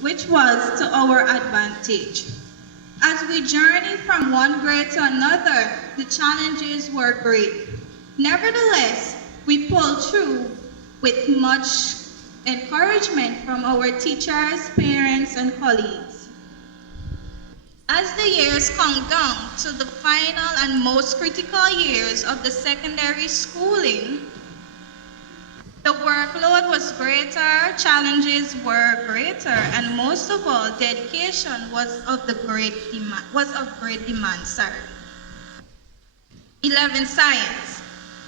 which was to our advantage. As we journeyed from one grade to another, the challenges were great. Nevertheless, we pulled through with much encouragement from our teachers, parents, and colleagues. As the years come down to the final and most critical years of the secondary schooling, the workload was greater, challenges were greater, and most of all, dedication was of great demand. 11 Science.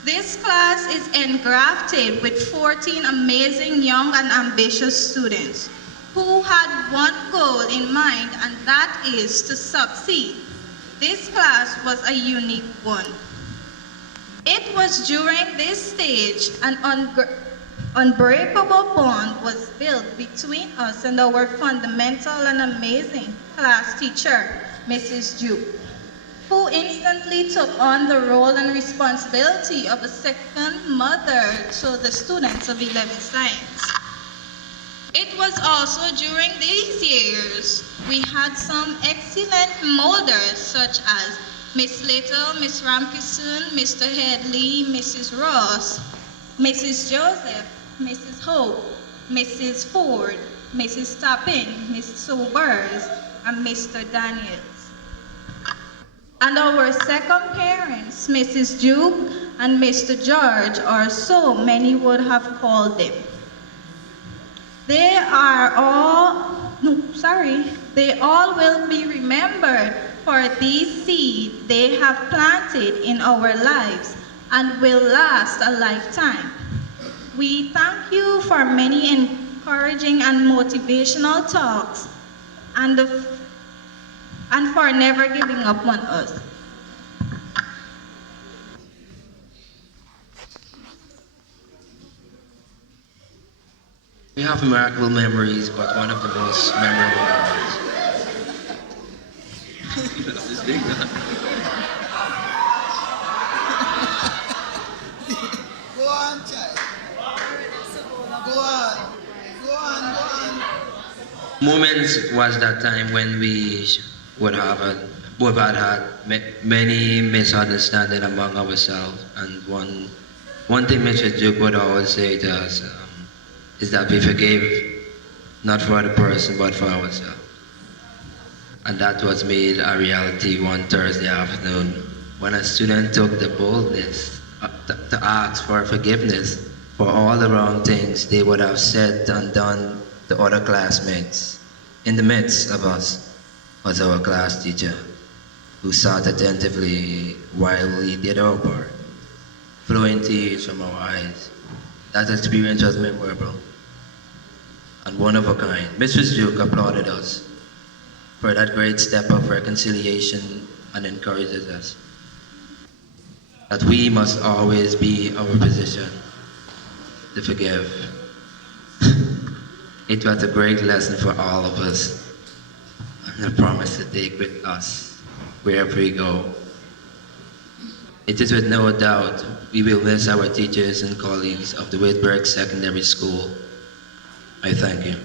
This class is engrafted with 14 amazing young and ambitious students who had one goal in mind, and that is to succeed. This class was a unique one. It was during this stage an unbreakable bond was built between us and our fundamental and amazing class teacher, Mrs. Duke, who instantly took on the role and responsibility of a second mother to the students of 11 Science. It was also during these years we had some excellent molders such as Miss Little, Miss Rampison, Mr. Headley, Mrs. Ross, Mrs. Joseph, Mrs. Hope, Mrs. Ford, Mrs. Tapping, Miss Sobers, and Mr. Daniels. And our second parents, Mrs. Duke and Mr. George, or so many would have called them. They all will be remembered for these seeds they have planted in our lives and will last a lifetime. We thank you for many encouraging and motivational talks and for never giving up on us. We have memorable memories, but one of the most memorable memories. This is big, man. Go on, child. Go on. Go on, go on. Moments was that time when we would have had many misunderstandings among ourselves, and one thing Mr. Duke would always say to us is that we forgave not for the person but for ourselves. And that was made a reality one Thursday afternoon when a student took the boldness to ask for forgiveness for all the wrong things they would have said and done to other classmates. In the midst of us was our class teacher, who sat attentively while we did our part, flowing tears from our eyes. That experience was memorable and one of a kind. Mrs. Duke applauded us for that great step of reconciliation and encourages us that we must always be our position to forgive. It was a great lesson for all of us and a promise to take with us wherever we go. It is with no doubt we will miss our teachers and colleagues of the Wisburg Secondary School. I thank you.